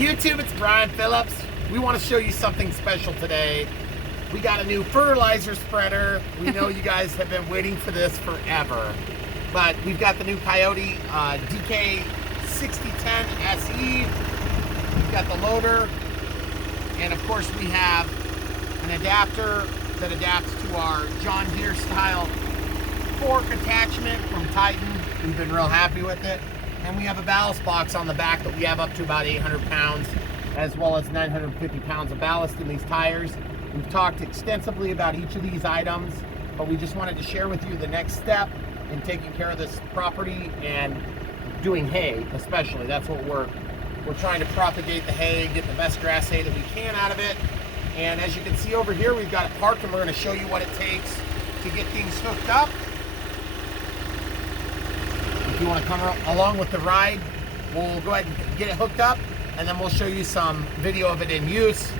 YouTube, it's Brian Phillips. We want to show you something special today. We got a new fertilizer spreader. We know you guys have been waiting for this forever. But we've got the new Kioti DK6010SE. We've got the loader. And of course we have an adapter that adapts to our John Deere style fork attachment from Titan. We've been real happy with it. And we have a ballast box on the back that we have up to about 800 pounds, as well as 950 pounds of ballast in these tires. We've talked extensively about each of these items, but we just wanted to share with you the next step in taking care of this property and doing hay, especially. That's what we're trying to propagate the hay, get the best grass hay that we can out of it. And as you can see over here, we've got it parked, and we're going to show you what it takes to get things hooked up. If you want to come along with the ride, we'll go ahead and get it hooked up, and then we'll show you some video of it in use,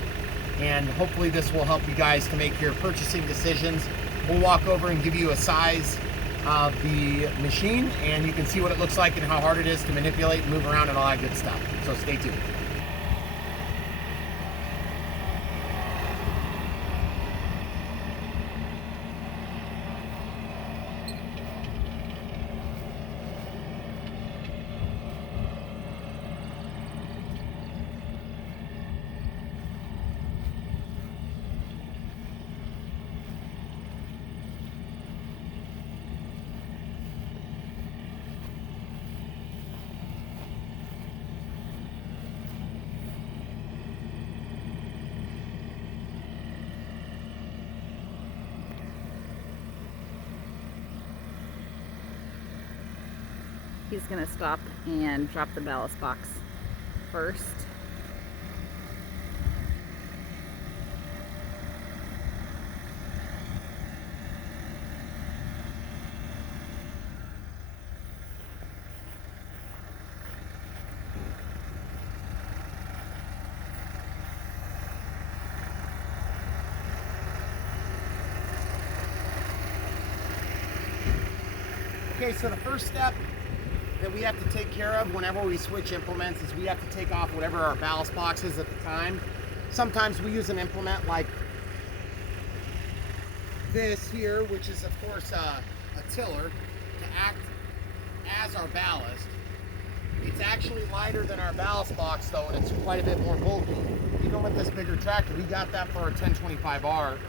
and hopefully this will help you guys to make your purchasing decisions. We'll walk over and give you a size of the machine, and you can see what it looks like and how hard it is to manipulate, move around, and all that good stuff. So stay tuned. He's going to stop and drop the ballast box first. Okay, so the first step that we have to take care of whenever we switch implements is we have to take off whatever our ballast box is at the time. Sometimes we use an implement like this here, which is of course a tiller, to act as our ballast. It's actually lighter than our ballast box though, and it's quite a bit more bulky. Even with this bigger tractor, we got that for our 1025R,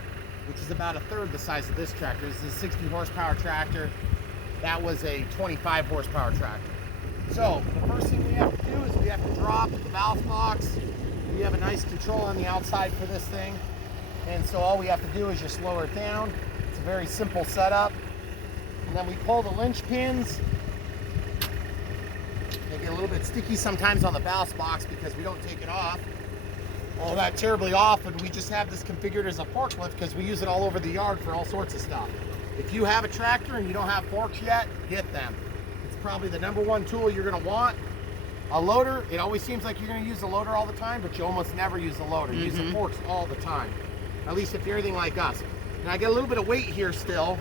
which is about a third the size of this tractor. This is a 60 horsepower tractor. That was a 25 horsepower tractor. So the first thing we have to do is we have to drop the ballast box. We have a nice control on the outside for this thing. And so all we have to do is just lower it down. It's a very simple setup. And then we pull the linch pins. They get a little bit sticky sometimes on the ballast box because we don't take it off all that terribly often. We just have this configured as a forklift because we use it all over the yard for all sorts of stuff. If you have a tractor and you don't have forks yet, get them. It's probably the #1 tool you're going to want. A loader, it always seems like you're going to use the loader all the time, but you almost never use the loader. You use the forks all the time, at least if you're anything like us. And I get a little bit of weight here still,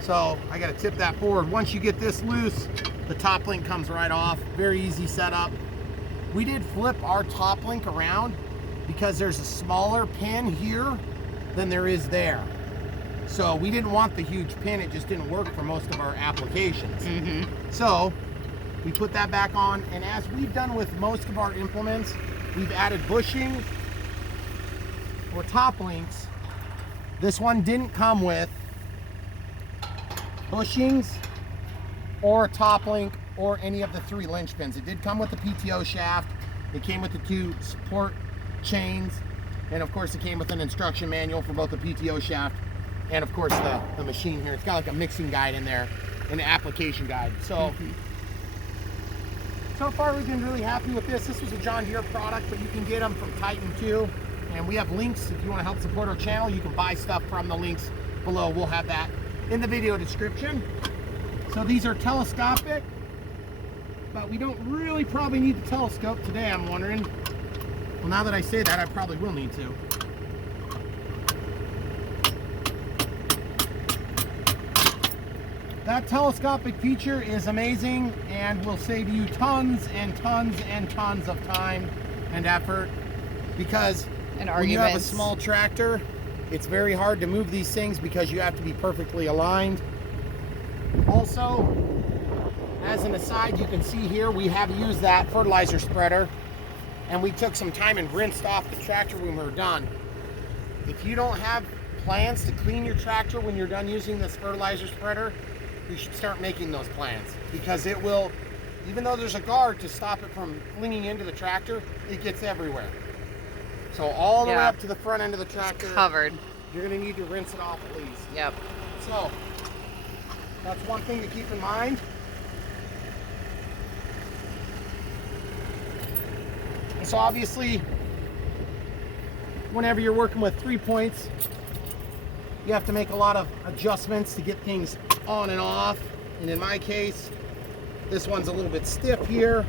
so I got to tip that forward. Once you get this loose, the top link comes right off. Very easy setup. We did flip our top link around because there's a smaller pin here than there is there. So we didn't want the huge pin, it just didn't work for most of our applications. So we put that back on, and as we've done with most of our implements, we've added bushings or top links. This one didn't come with bushings or a top link or any of the 3 linch pins. It did come with the PTO shaft. It came with the 2 support chains, and of course it came with an instruction manual for both the PTO shaft and of course the machine here. It's got like a mixing guide in there, an application guide. So, so far we've been really happy with this. This was a John Deere product, but you can get them from Titan too. And we have links if you want to help support our channel. You can buy stuff from the links below. We'll have that in the video description. So these are telescopic, but we don't really probably need the telescope today, I'm wondering. Well, now that I say that, I probably will need to. That telescopic feature is amazing and will save you tons and tons and tons of time and effort, because when you have a small tractor, it's very hard to move these things because you have to be perfectly aligned. Also, as an aside, you can see here we have used that fertilizer spreader, and we took some time and rinsed off the tractor when we were done. If you don't have plans to clean your tractor when you're done using this fertilizer spreader, you should start making those plans, because it will, even though there's a guard to stop it from clinging into the tractor, it gets everywhere. So all the way up to the front end of the tractor, it's covered. You're going to need to rinse it off at least. Yep. So that's one thing to keep in mind. And so obviously, whenever you're working with 3 points, you have to make a lot of adjustments to get things on and off. And in my case, this one's a little bit stiff here.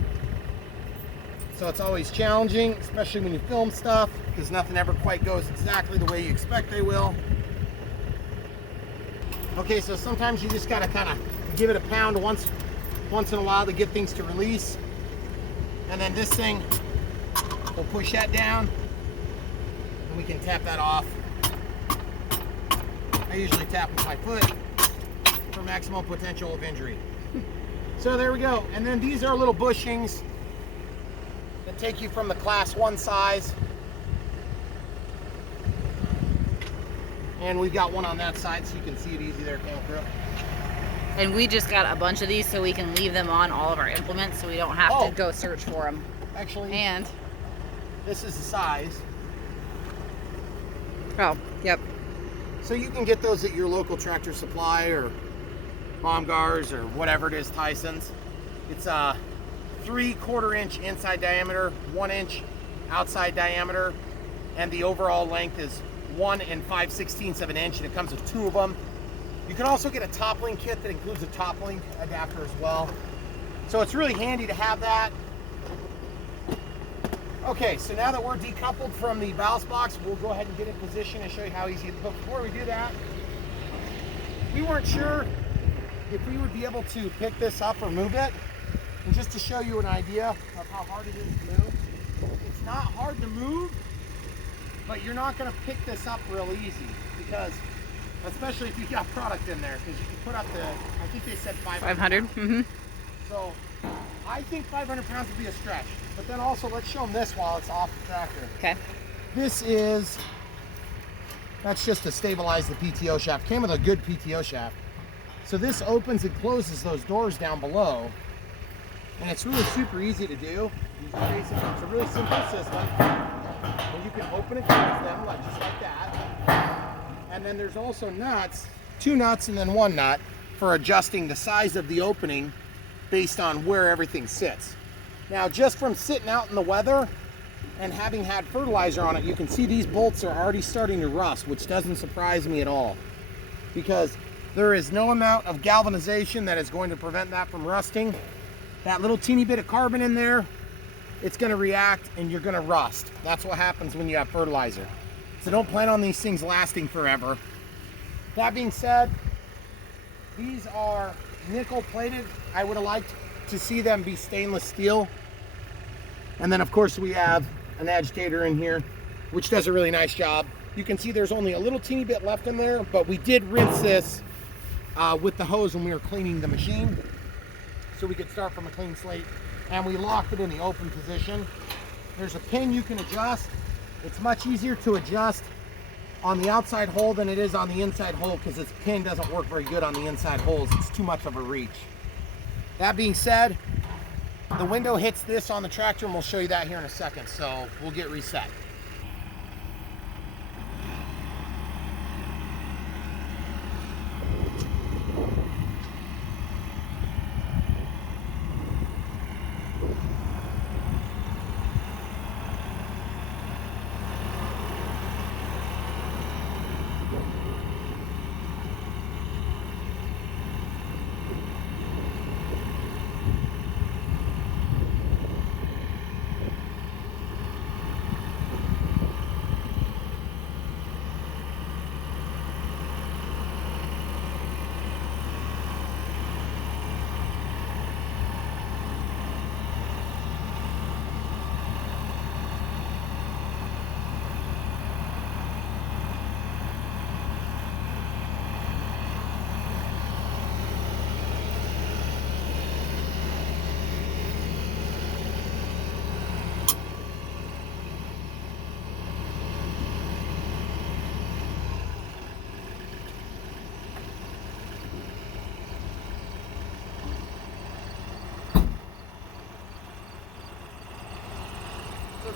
So it's always challenging, especially when you film stuff, because nothing ever quite goes exactly the way you expect they will. Okay, so sometimes you just gotta kind of give it a pound once in a while to get things to release. And then this thing will push that down, and we can tap that off. I usually tap with my foot for maximum potential of injury. So there we go. And then these are little bushings that take you from the class 1 size. And we've got one on that side, so you can see it easy there, Camel Crew. And we just got a bunch of these so we can leave them on all of our implements, so we don't have to go search for them. Actually, and this is the size. Oh, yep. So you can get those at your local tractor supply or Baumgars or whatever it is, Tyson's. It's a 3/4 inch inside diameter, 1 inch outside diameter, and the overall length is 1 5/16 of an inch, and it comes with 2 of them. You can also get a top link kit that includes a top link adapter as well. So it's really handy to have that. Okay, so now that we're decoupled from the ballast box, we'll go ahead and get in position and show you how easy it is. But before we do that, we weren't sure if we would be able to pick this up or move it. And just to show you an idea of how hard it is to move, it's not hard to move, but you're not going to pick this up real easy, because especially if you got product in there, because you can put up to, I think they said 500. Mm-hmm. So I think 500 pounds would be a stretch. But then also, let's show them this while it's off the tractor. Okay. That's just to stabilize the PTO shaft. Came with a good PTO shaft. So this opens and closes those doors down below. And it's really super easy to do. It's a really simple system. And you can open and close them just like that. And then there's also nuts, 2 nuts and then 1 nut for adjusting the size of the opening based on where everything sits. Now, just from sitting out in the weather and having had fertilizer on it, you can see these bolts are already starting to rust, which doesn't surprise me at all, because there is no amount of galvanization that is going to prevent that from rusting. That little teeny bit of carbon in there, it's going to react and you're going to rust. That's what happens when you have fertilizer. So don't plan on these things lasting forever. That being said, these are nickel plated. I would have liked to see them be stainless steel. And then of course we have an agitator in here, which does a really nice job. You can see there's only a little teeny bit left in there, but we did rinse this with the hose when we were cleaning the machine, so we could start from a clean slate, and we locked it in the open position. There's a pin you can adjust. It's much easier to adjust on the outside hole than it is on the inside hole, because this pin doesn't work very good on the inside holes. It's too much of a reach. That being said, the window hits this on the tractor, and we'll show you that here in a second. So we'll get reset.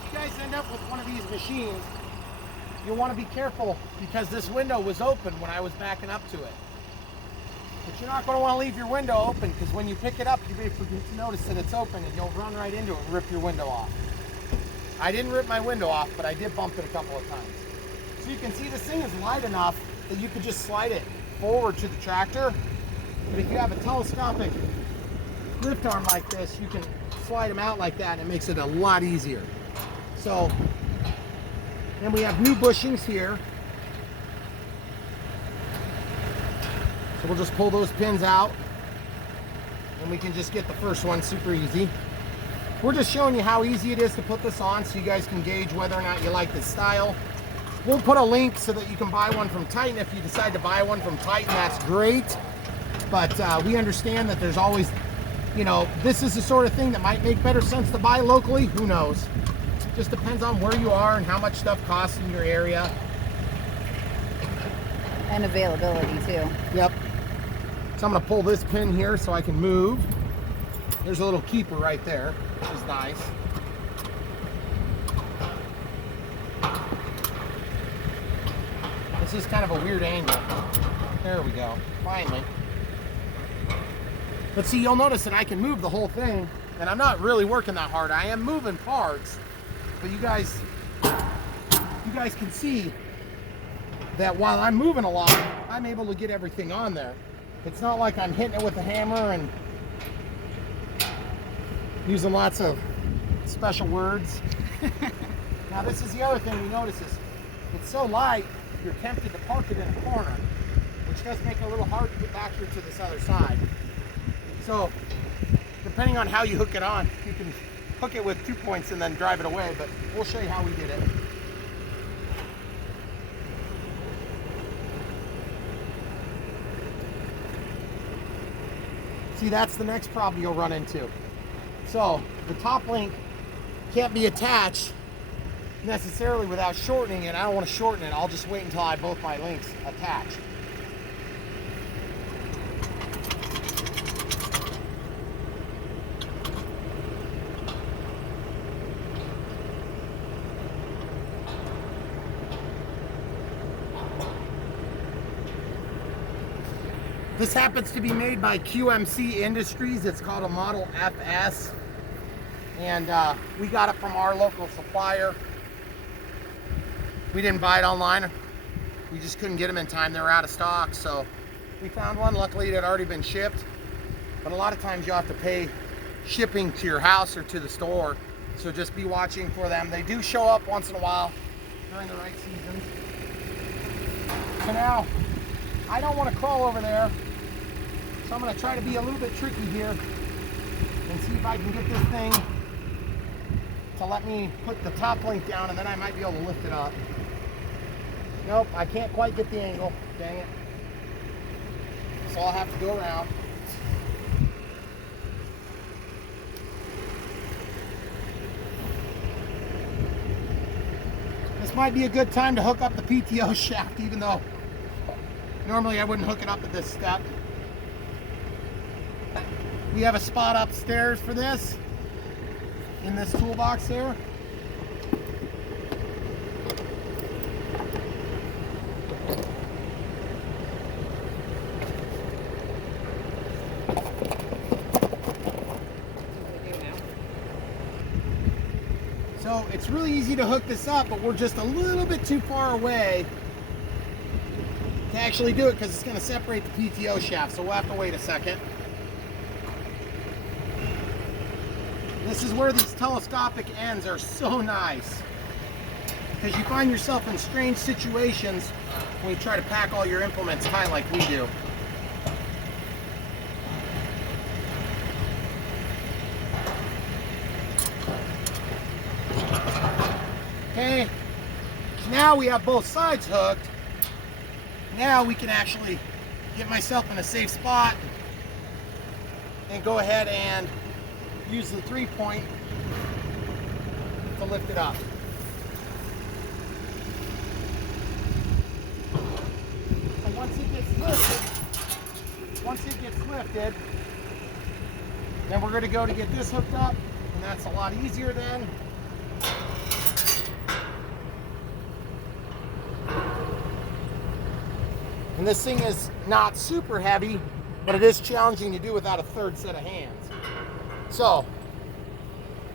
you guys end up with one of these machines, you'll want to be careful because this window was open when I was backing up to it. But you're not going to want to leave your window open because when you pick it up, you may forget to notice that it's open and you'll run right into it and rip your window off. I didn't rip my window off, but I did bump it a couple of times. So you can see this thing is light enough that you could just slide it forward to the tractor. But if you have a telescopic lift arm like this, you can slide them out like that and it makes it a lot easier. So then we have new bushings here. So we'll just pull those pins out and we can just get the first one super easy. We're just showing you how easy it is to put this on so you guys can gauge whether or not you like this style. We'll put a link so that you can buy one from Titan. If you decide to buy one from Titan, that's great. But we understand that there's always, you know, this is the sort of thing that might make better sense to buy locally. Who knows? Just depends on where you are and how much stuff costs in your area. And availability too. Yep. So I'm going to pull this pin here so I can move. There's a little keeper right there, which is nice. This is kind of a weird angle. There we go. Finally. But see, you'll notice that I can move the whole thing, and I'm not really working that hard. I am moving parts, but you guys can see that while I'm moving a lot, I'm able to get everything on there. It's not like I'm hitting it with a hammer and using lots of special words. Now this is the other thing we notice is it's so light, you're tempted to park it in a corner, which does make it a little hard to get back here to this other side. So depending on how you hook it on, you can hook it with 2 points and then drive it away, but we'll show you how we did it. See, that's the next problem you'll run into. So the top link can't be attached necessarily without shortening it. I don't want to shorten it. I'll just wait until I have both my links attached. This happens to be made by QMC Industries. It's called a Model FS. And we got it from our local supplier. We didn't buy it online. We just couldn't get them in time. They were out of stock. So we found one. Luckily, it had already been shipped. But a lot of times you have to pay shipping to your house or to the store. So just be watching for them. They do show up once in a while during the right seasons. So now, I don't want to crawl over there. So I'm going to try to be a little bit tricky here and see if I can get this thing to let me put the top link down, and then I might be able to lift it up. Nope, I can't quite get the angle. Dang it. So I'll have to go around. This might be a good time to hook up the PTO shaft, even though normally I wouldn't hook it up at this step. We have a spot upstairs for this, in this toolbox here. So it's really easy to hook this up, but we're just a little bit too far away to actually do it because it's going to separate the PTO shaft, so we'll have to wait a second. This is where these telescopic ends are so nice, because you find yourself in strange situations when you try to pack all your implements tight like we do. Okay, now we have both sides hooked. Now we can actually get myself in a safe spot and go ahead and use the 3-point to lift it up. So once it gets lifted, then we're going to go to get this hooked up, and that's a lot easier then. And this thing is not super heavy, but it is challenging to do without a third set of hands. So,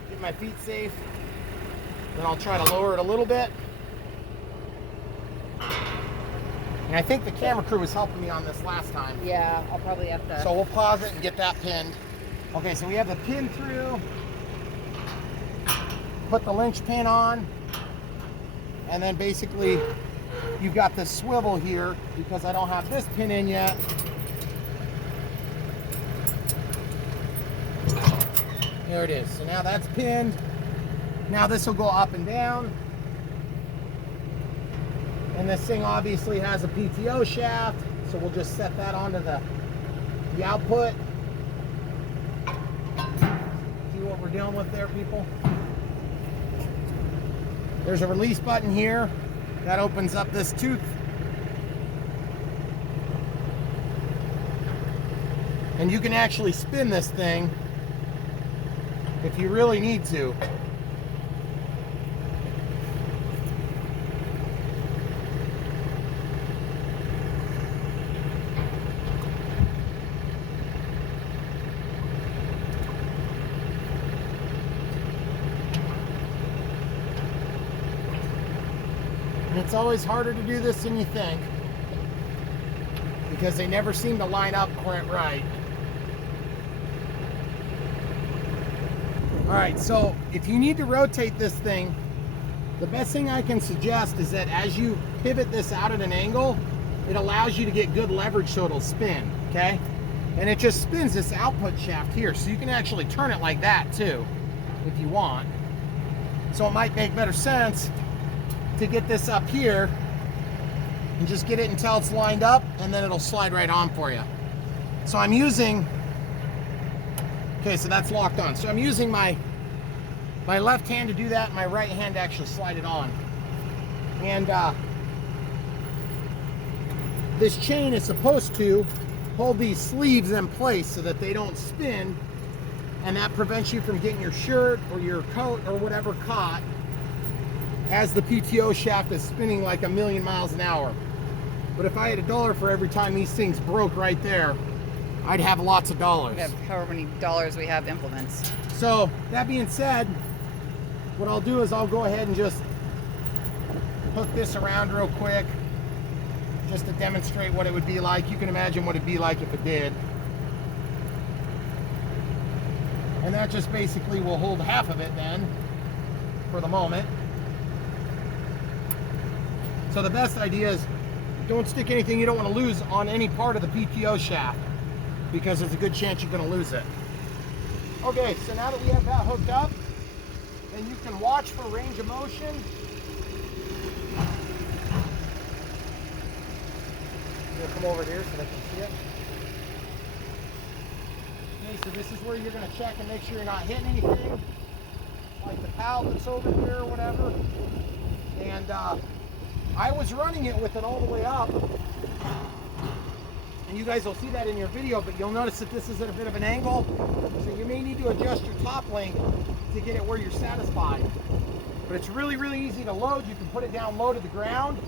get my feet safe, then I'll try to lower it a little bit. And I think the camera crew was helping me on this last time. Yeah, I'll probably have to. So we'll pause it and get that pinned. Okay, so we have the pin through. Put the lynch pin on. And then basically you've got this swivel here because I don't have this pin in yet. There it is. So now that's pinned. Now this will go up and down. And this thing obviously has a PTO shaft, so we'll just set that onto the output. See what we're dealing with there, people? There's a release button here that opens up this tooth. And you can actually spin this thing if you really need to. And it's always harder to do this than you think because they never seem to line up quite right. All right, so if you need to rotate this thing, the best thing I can suggest is that as you pivot this out at an angle, it allows you to get good leverage so it'll spin, okay? And it just spins this output shaft here, so you can actually turn it like that too, if you want. So it might make better sense to get this up here and just get it until it's lined up, and then it'll slide right on for you. So I'm using, okay, so that's locked on. So I'm using my left hand to do that, and my right hand to actually slide it on. And this chain is supposed to hold these sleeves in place so that they don't spin, and that prevents you from getting your shirt or your coat or whatever caught as the PTO shaft is spinning like a million miles an hour. But if I had $1 for every time these things broke right there, I'd have lots of dollars. We have however many dollars we have implements. So that being said, what I'll do is I'll go ahead and just hook this around real quick just to demonstrate what it would be like. You can imagine what it'd be like if it did. And that just basically will hold half of it then for the moment. So the best idea is don't stick anything you don't want to lose on any part of the PTO shaft because there's a good chance you're going to lose it. Okay, so now that we have that hooked up, then you can watch for range of motion. We'll come over here so they can see it. Okay, so this is where you're going to check and make sure you're not hitting anything, like the pallet that's over here or whatever. And I was running it with it all the way up, and you guys will see that in your video, but you'll notice that this is at a bit of an angle, so you may need to adjust your top length to get it where you're satisfied. But it's really, really easy to load. You can put it down low to the ground,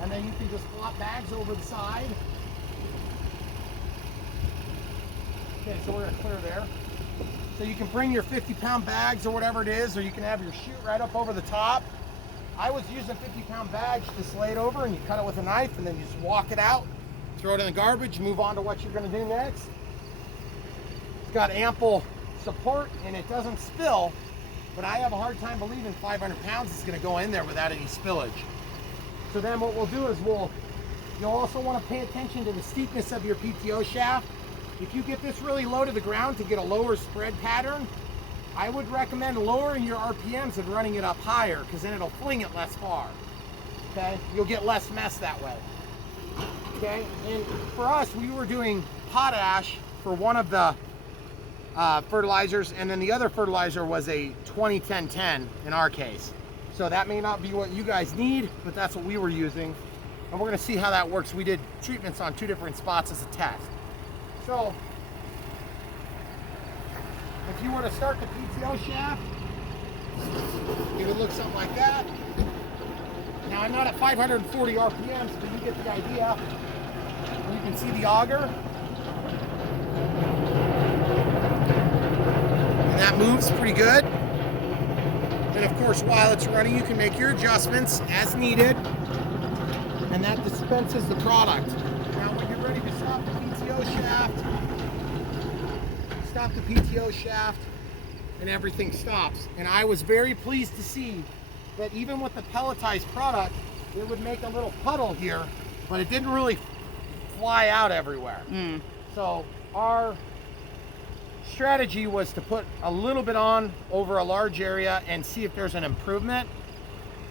and then you can just flop bags over the side. Okay, so we're gonna clear there. So you can bring your 50-pound bags or whatever it is, or you can have your chute right up over the top. I was using 50-pound bags, just lay it over and you cut it with a knife and then you just walk it out, throw it in the garbage, move on to what you're going to do next. It's got ample support and it doesn't spill, but I have a hard time believing 500 pounds is going to go in there without any spillage. So then what we'll do is you'll also want to pay attention to the steepness of your PTO shaft. If you get this really low to the ground to get a lower spread pattern, I would recommend lowering your RPMs and running it up higher because then it'll fling it less far. Okay, you'll get less mess that way. Okay, and for us, we were doing potash for one of the fertilizers, and then the other fertilizer was a 20-10-10 in our case. So that may not be what you guys need, but that's what we were using. And we're gonna see how that works. We did treatments on 2 different spots as a test. So, if you were to start the PTO shaft, it would look something like that. Now I'm not at 540 RPMs, but you get the idea. You can see the auger. And that moves pretty good. And of course, while it's running, you can make your adjustments as needed. And that dispenses the product. Now when you're ready to stop the PTO shaft, stop the PTO shaft, and everything stops. And I was very pleased to see that even with the pelletized product, it would make a little puddle here, but it didn't really fly out everywhere. So our strategy was to put a little bit on over a large area and see if there's an improvement.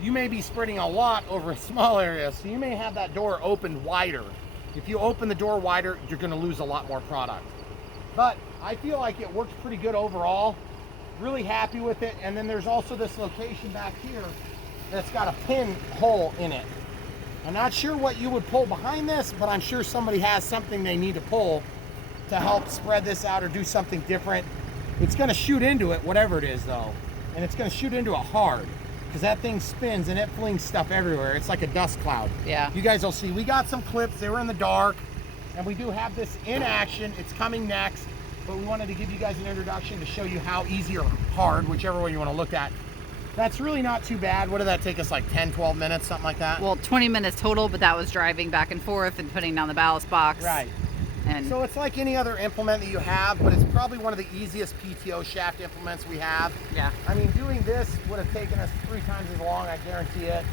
You may be spreading a lot over a small area, so you may have that door opened wider. If you open the door wider, you're going to lose a lot more product. But I feel like it works pretty good overall. Really happy with it. And then there's also this location back here that's got a pin hole in it. I'm not sure what you would pull behind this, but I'm sure somebody has something they need to pull to help spread this out or do something different. It's going to shoot into it, whatever it is though. And it's going to shoot into it hard because that thing spins and it flings stuff everywhere. It's like a dust cloud. Yeah. You guys will see. We got some clips. They were in the dark. And we do have this in action. It's coming next. But we wanted to give you guys an introduction to show you how easy or hard, whichever one you want to look at. That's really not too bad. What did that take us, like 10, 12 minutes, something like that? Well, 20 minutes total, but that was driving back and forth and putting down the ballast box. Right. And so it's like any other implement that you have, but it's probably one of the easiest PTO shaft implements we have. yeah. I mean, doing this would have taken us 3 times as long, I guarantee it.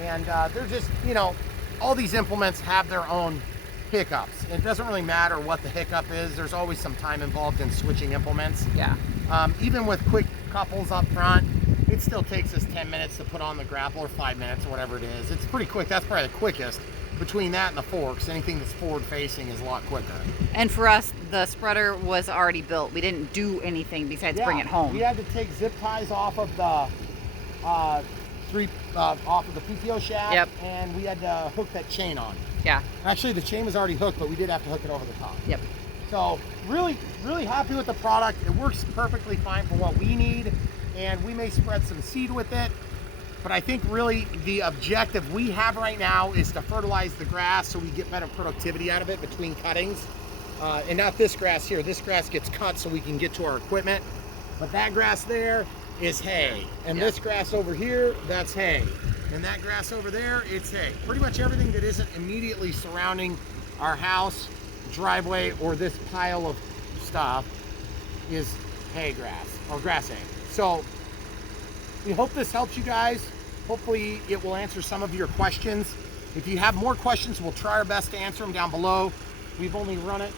And they're just, you know, all these implements have their own hiccups. It doesn't really matter what the hiccup is. There's always some time involved in switching implements. Yeah. Even with quick couples up front, it still takes us 10 minutes to put on the grapple, or 5 minutes, or whatever it is. It's pretty quick. That's probably the quickest. Between that and the forks, anything that's forward facing is a lot quicker. And for us, the spreader was already built. We didn't do anything besides bring it home. We had to take zip ties off of the off of the PTO shaft. Yep. And we had to hook that chain on. Yeah. Actually, the chain was already hooked, but we did have to hook it over the top. Yep. So really, really happy with the product. It works perfectly fine for what we need, and we may spread some seed with it. But I think really the objective we have right now is to fertilize the grass so we get better productivity out of it between cuttings. And not this grass here. This grass gets cut so we can get to our equipment. But that grass there is hay. And this grass over here, that's hay. And that grass over there, it's hay. Pretty much everything that isn't immediately surrounding our house, driveway, or this pile of stuff is hay grass, or grass hay. So we hope this helps you guys. Hopefully it will answer some of your questions. If you have more questions, we'll try our best to answer them down below. We've only run it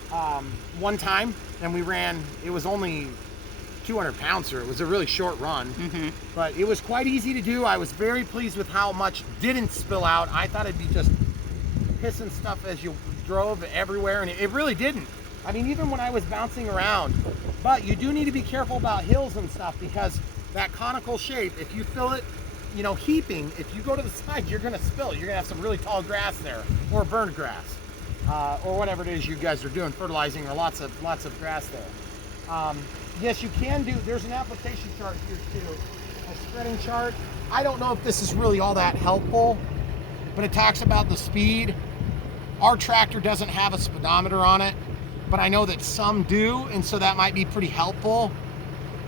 one time, and it was only 200 pounds, so it was a really short run. But it was quite easy to do. I was very pleased with how much didn't spill out. I thought it'd be just pissing stuff as you drove everywhere, and it really didn't. I mean, even when I was bouncing around. But you do need to be careful about hills and stuff, because that conical shape, if you fill it, you know, heaping, if you go to the side, you're gonna spill. You're gonna have some really tall grass there, or burned grass, or whatever it is you guys are doing, fertilizing, or lots of grass there. Yes, you can do, there's an application chart here too, a spreading chart. I don't know if this is really all that helpful, but it talks about the speed. Our tractor doesn't have a speedometer on it, but I know that some do, and so that might be pretty helpful.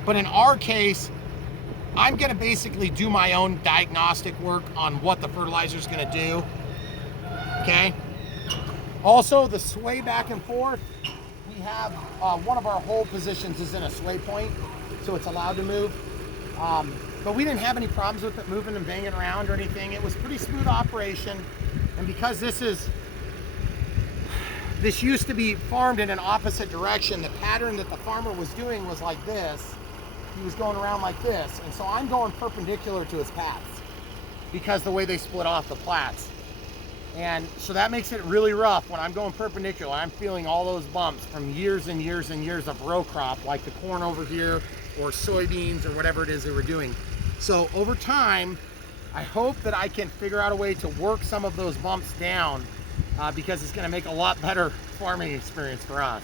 But in our case, I'm gonna basically do my own diagnostic work on what the fertilizer is gonna do, okay? Also, the sway back and forth, we have one of our hold positions is in a sway point, so it's allowed to move. But we didn't have any problems with it moving and banging around or anything. It was pretty smooth operation, and because this used to be farmed in an opposite direction, the pattern that the farmer was doing was like this. He was going around like this, and so I'm going perpendicular to his paths because the way they split off the plats. And so that makes it really rough when I'm going perpendicular. I'm feeling all those bumps from years and years and years of row crop, like the corn over here, or soybeans, or whatever it is they were doing. So over time, I hope that I can figure out a way to work some of those bumps down, because it's gonna make a lot better farming experience for us.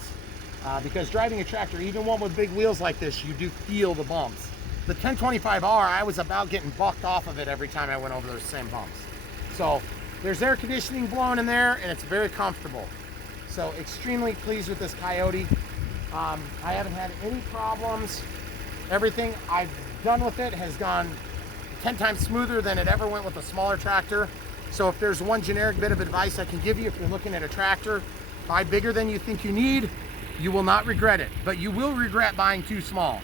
Because driving a tractor, even one with big wheels like this, you do feel the bumps. The 1025R, I was about getting bucked off of it every time I went over those same bumps. So there's air conditioning blowing in there, and it's very comfortable. So extremely pleased with this Kioti. I haven't had any problems. Everything I've done with it has gone 10 times smoother than it ever went with a smaller tractor. So if there's one generic bit of advice I can give you if you're looking at a tractor, buy bigger than you think you need. You will not regret it, but you will regret buying too small.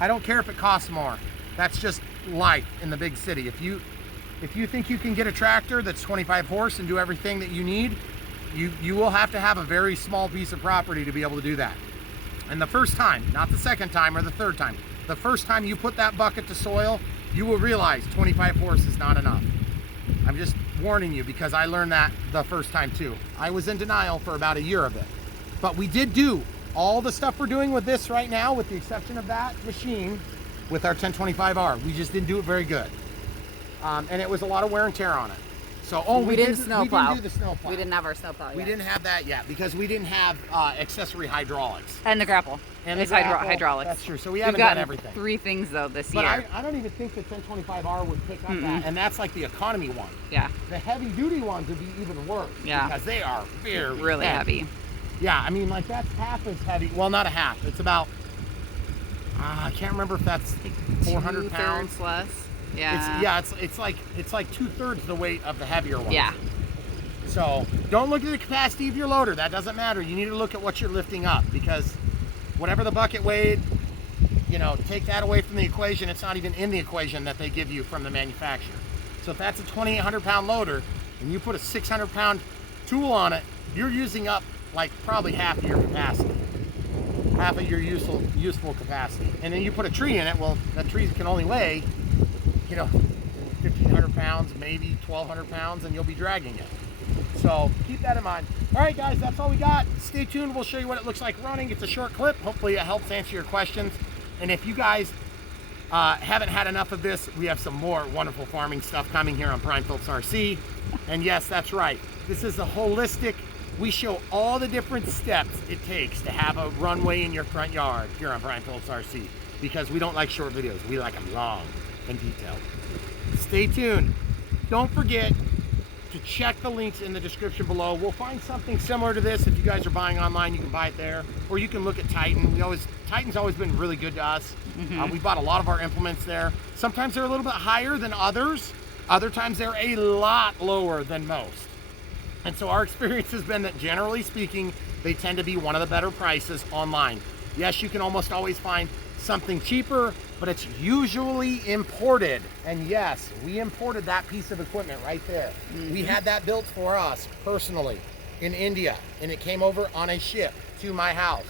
I don't care if it costs more. That's just life in the big city. If you think you can get a tractor that's 25 horse and do everything that you need, you will have to have a very small piece of property to be able to do that. And the first time, not the second time or the third time, the first time you put that bucket to soil, you will realize 25 horse is not enough. I'm just warning you because I learned that the first time too. I was in denial for about a year of it. But we did do all the stuff we're doing with this right now, with the exception of that machine, with our 1025R. We just didn't do it very good. And it was a lot of wear and tear on it. So, we didn't snowplow. We didn't do the snowplow. We didn't have our snowplow yet. We didn't have that yet because we didn't have accessory hydraulics. And the grapple. And it's the grapple, hydraulics. That's true. So we haven't done everything. 3 things though this but year. I don't even think the 1025R would pick up that. And that's like the economy one. Yeah. The heavy duty ones would be even worse. Yeah. Because they are really heavy. Yeah, I mean, like that's half as heavy. Well, not a half. It's about, I can't remember if that's 400 pounds. 2/3 less. Yeah. It's like 2/3 the weight of the heavier ones. Yeah. So don't look at the capacity of your loader. That doesn't matter. You need to look at what you're lifting up because whatever the bucket weighed, you know, take that away from the equation. It's not even in the equation that they give you from the manufacturer. So if that's a 2,800 pound loader and you put a 600 pound tool on it, you're using up like probably half of your capacity, half of your useful capacity. And then you put a tree in it, well, that tree can only weigh, you know, 1,500 pounds, maybe 1,200 pounds, and you'll be dragging it. So keep that in mind. All right, guys, that's all we got. Stay tuned. We'll show you what it looks like running. It's a short clip. Hopefully it helps answer your questions. And if you guys haven't had enough of this, we have some more wonderful farming stuff coming here on Brian Phillips RC. And yes, that's right. This is a holistic. We show all the different steps it takes to have a runway in your front yard here on Brian Phillips RC because we don't like short videos. We like them long and detailed. Stay tuned. Don't forget to check the links in the description below. We'll find something similar to this. If you guys are buying online, you can buy it there, or you can look at Titan. Titan's always been really good to us. We bought a lot of our implements there. Sometimes they're a little bit higher than others. Other times they're a lot lower than most. And so our experience has been that generally speaking, they tend to be one of the better prices online. Yes, you can almost always find something cheaper, but it's usually imported. And yes, we imported that piece of equipment right there. We had that built for us personally in India, and it came over on a ship to my house.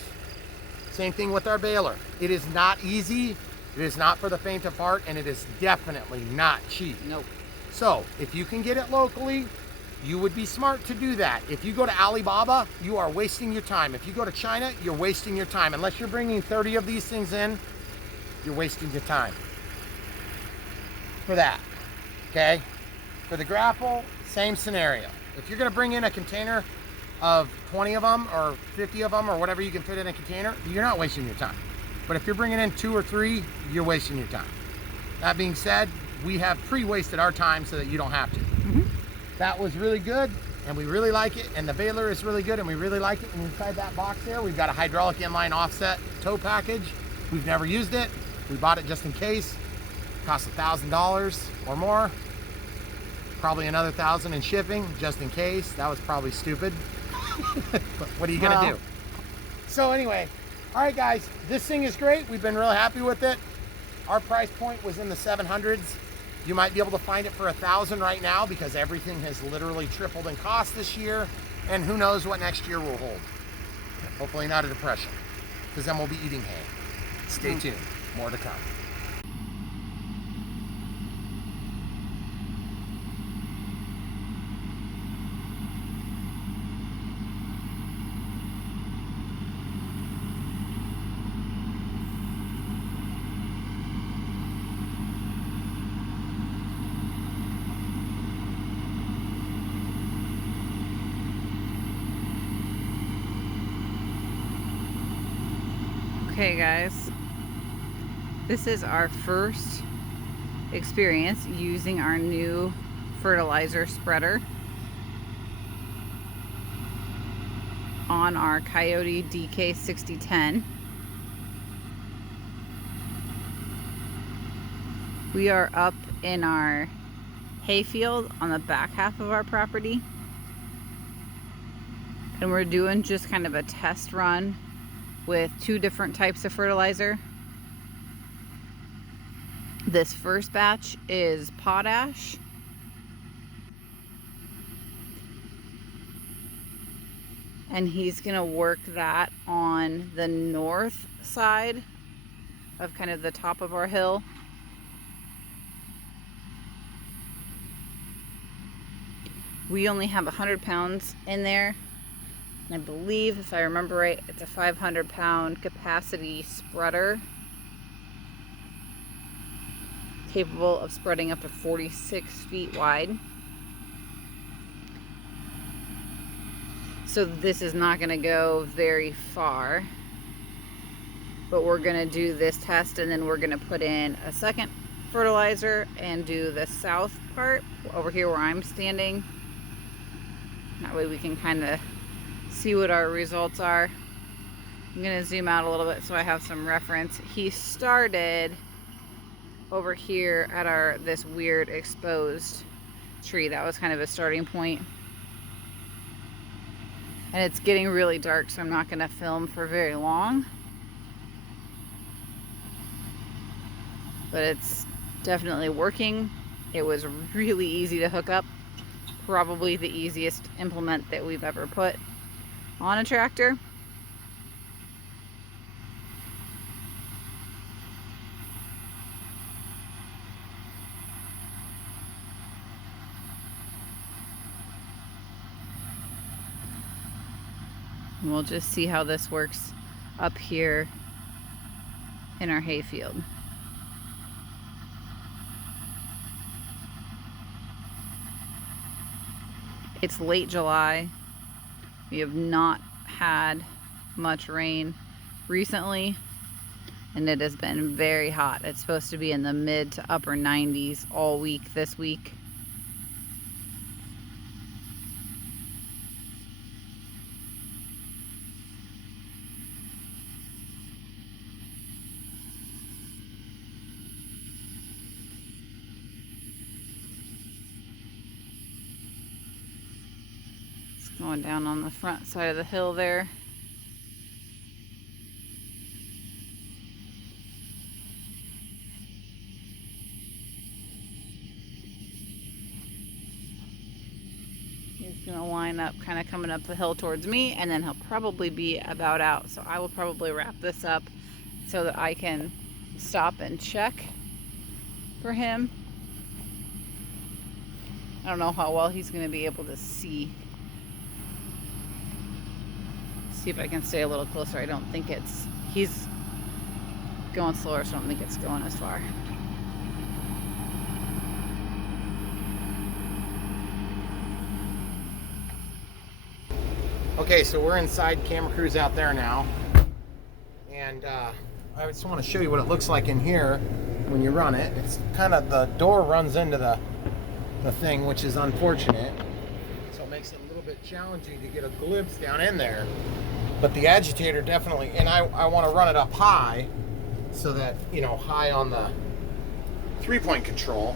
Same thing with our baler. It is not easy, it is not for the faint of heart, and it is definitely not cheap. Nope. So if you can get it locally, you would be smart to do that. If you go to Alibaba, you are wasting your time. If you go to China, you're wasting your time. Unless you're bringing 30 of these things in, you're wasting your time for that, okay? For the grapple, same scenario. If you're gonna bring in a container of 20 of them or 50 of them or whatever you can fit in a container, you're not wasting your time. But if you're bringing in 2 or 3, you're wasting your time. That being said, we have pre-wasted our time so that you don't have to. That was really good, and we really like it, and the baler is really good, and we really like it. And inside that box there, we've got a hydraulic inline offset tow package. We've never used it. We bought it just in case. It cost $1,000 or more. Probably another $1,000 in shipping, just in case. That was probably stupid. But what are you gonna do? So anyway, all right, guys, this thing is great. We've been real happy with it. Our price point was in the 700s. You might be able to find it for $1,000 right now because everything has literally tripled in cost this year, and who knows what next year will hold. Hopefully not a depression, because then we'll be eating hay. Stay tuned, more to come. Okay, guys. This is our first experience using our new fertilizer spreader on our Kioti DK6010. We are up in our hayfield on the back half of our property, and we're doing just kind of a test run with 2 different types of fertilizer. This first batch is potash, and he's gonna work that on the north side of kind of the top of our hill. We only have 100 pounds in there, and I believe, if I remember right, it's a 500-pound capacity spreader, capable of spreading up to 46 feet wide. So this is not going to go very far, but we're going to do this test, and then we're going to put in a second fertilizer and do the south part over here where I'm standing. That way we can kind of see what our results are. I'm going to zoom out a little bit so I have some reference. He started over here at this weird exposed tree. That was kind of a starting point. And it's getting really dark, so I'm not going to film for very long. But it's definitely working. It was really easy to hook up. Probably the easiest implement that we've ever put on a tractor. And we'll just see how this works up here in our hayfield. It's late July. We have not had much rain recently, and it has been very hot. It's supposed to be in the mid to upper 90s all week this week. Going down on the front side of the hill there. He's gonna line up kind of coming up the hill towards me, and then he'll probably be about out. So I will probably wrap this up so that I can stop and check for him. I don't know how well he's gonna be able to see. See if I can stay a little closer. I don't think he's going slower, so I don't think it's going as far. Okay, so we're inside camera crews out there now, and I just want to show you what it looks like in here when you run it. It's kind of, the door runs into the thing, which is unfortunate, so it makes it a little bit challenging to get a glimpse down in there. But the agitator definitely, and I want to run it up high so that, you know, high on the 3-point control.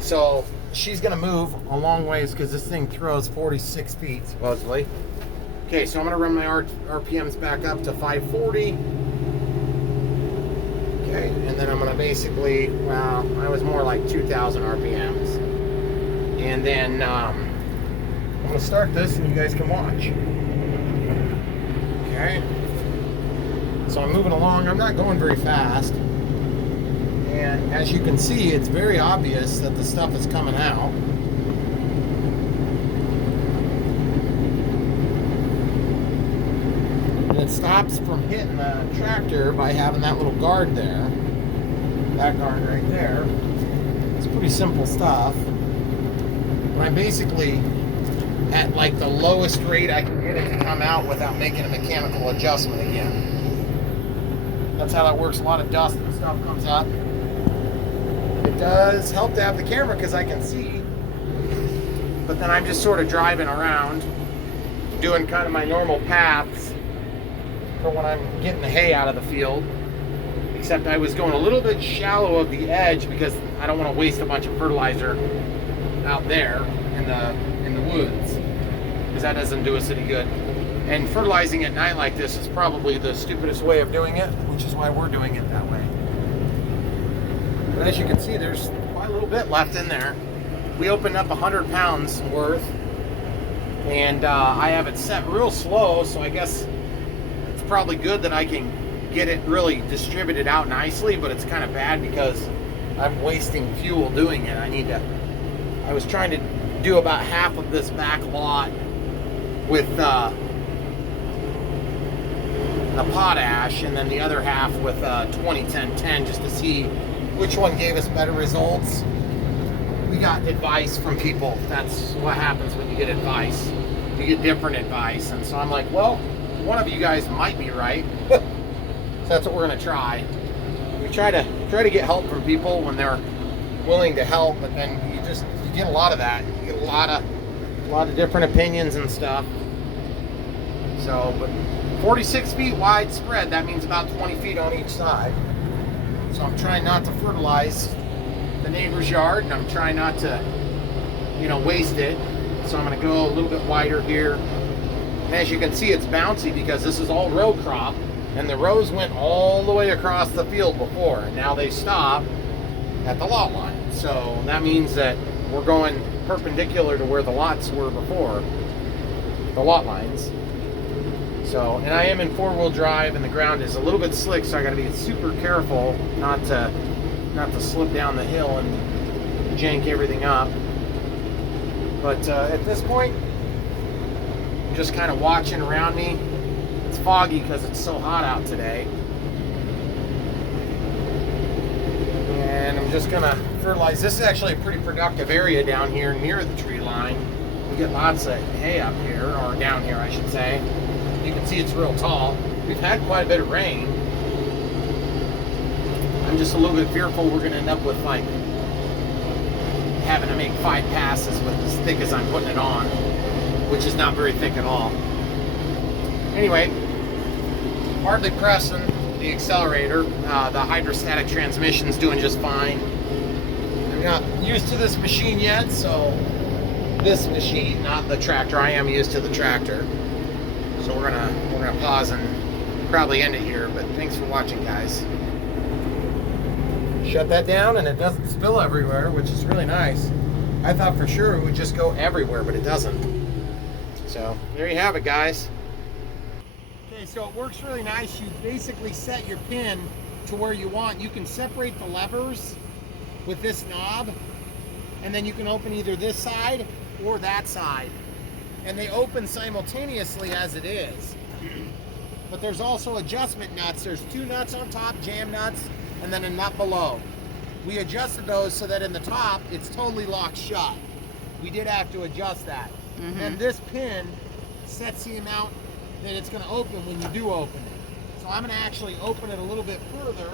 So she's going to move a long ways because this thing throws 46 feet supposedly. Okay, so I'm going to run my RPMs back up to 540. Okay, and then I'm going to basically, well, I was more like 2,000 RPMs. And then I'm going to start this and you guys can watch. Okay. So I'm moving along. I'm not going very fast. And as you can see, it's very obvious that the stuff is coming out. And it stops from hitting the tractor by having that little guard there. That guard right there. It's pretty simple stuff. But I'm basically at like the lowest rate I can get it to come out without making a mechanical adjustment again. That's how that works. A lot of dust and stuff comes up. It does help to have the camera because I can see, but then I'm just sort of driving around doing kind of my normal paths for when I'm getting the hay out of the field. Except I was going a little bit shallow of the edge because I don't want to waste a bunch of fertilizer out there in the woods, because that doesn't do us any good. And fertilizing at night like this is probably the stupidest way of doing it, which is why we're doing it that way. But as you can see, there's quite a little bit left in there. We opened up 100 pounds worth, and I have it set real slow, so I guess it's probably good that I can get it really distributed out nicely, but it's kind of bad because I'm wasting fuel doing it. I was trying to do about half of this back lot with the potash, and then the other half with 20-10-10, just to see which one gave us better results. We got advice from people. That's what happens when you get advice. You get different advice, and so I'm like, well, one of you guys might be right. So that's what we're gonna try. We try to get help from people when they're willing to help, but then you get a lot of that. You get a lot of different opinions and stuff. So, but 46 feet wide spread, that means about 20 feet on each side. So I'm trying not to fertilize the neighbor's yard, and I'm trying not to, waste it. So I'm gonna go a little bit wider here. And as you can see, it's bouncy because this is all row crop, and the rows went all the way across the field before, and now they stop at the lot line. So that means that we're going perpendicular to where the lots were before, the lot lines. So, and I am in 4-wheel drive, and the ground is a little bit slick, so I got to be super careful not to slip down the hill and jank everything up. But at this point, I'm just kind of watching around me. It's foggy because it's so hot out today. And I'm just gonna fertilize. This is actually a pretty productive area down here near the tree line. We get lots of hay up here, or down here I should say. You can see it's real tall. We've had quite a bit of rain. I'm just a little bit fearful we're gonna end up with like having to make 5 passes with as thick as I'm putting it on, which is not very thick at all. Anyway, hardly pressing the accelerator. The hydrostatic transmission's doing just fine. I'm not used to this machine yet, so this machine, not the tractor. I am used to the tractor. So we're gonna pause and probably end it here, but thanks for watching, guys. Shut that down and it doesn't spill everywhere, which is really nice. I thought for sure it would just go everywhere, but it doesn't. So there you have it, guys. Okay, so it works really nice. You basically set your pin to where you want. You can separate the levers with this knob, and then you can open either this side or that side. And they open simultaneously as it is. But there's also adjustment nuts. There's 2 nuts on top, jam nuts, and then a nut below. We adjusted those so that in the top, it's totally locked shut. We did have to adjust that. Mm-hmm. And this pin sets the amount that it's gonna open when you do open it. So I'm gonna actually open it a little bit further.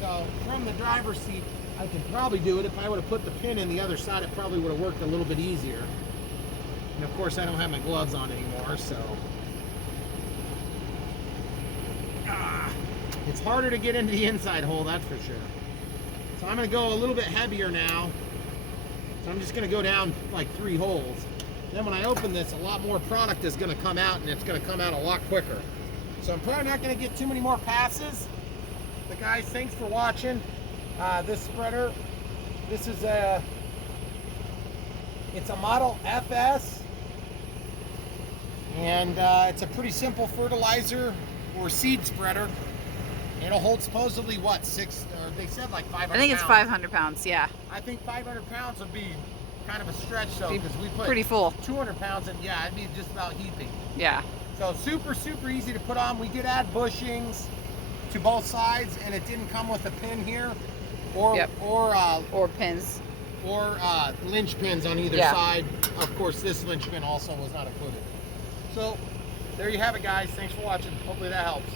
So from the driver's seat, I could probably do it. If I would have put the pin in the other side, it probably would have worked a little bit easier. And of course I don't have my gloves on anymore, so. It's harder to get into the inside hole, that's for sure. So I'm gonna go a little bit heavier now. So I'm just gonna go down like 3 holes. Then when I open this, a lot more product is gonna come out, and it's gonna come out a lot quicker. So I'm probably not gonna get too many more passes. But guys, thanks for watching. This spreader, this is it's a model FS. And it's a pretty simple fertilizer or seed spreader. It'll hold supposedly what, 6, or they said like 500 pounds. I think it's 500 pounds, yeah. I think 500 pounds would be kind of a stretch though, because we put pretty full. 200 pounds in, yeah, it'd be just about heaping. Yeah. So super easy to put on. We did add bushings to both sides, and it didn't come with a pin here, or yep. or pins. or linch pins on either Yeah. side. Of course, this linch pin also was not included. So there you have it, guys. Thanks for watching. Hopefully that helps.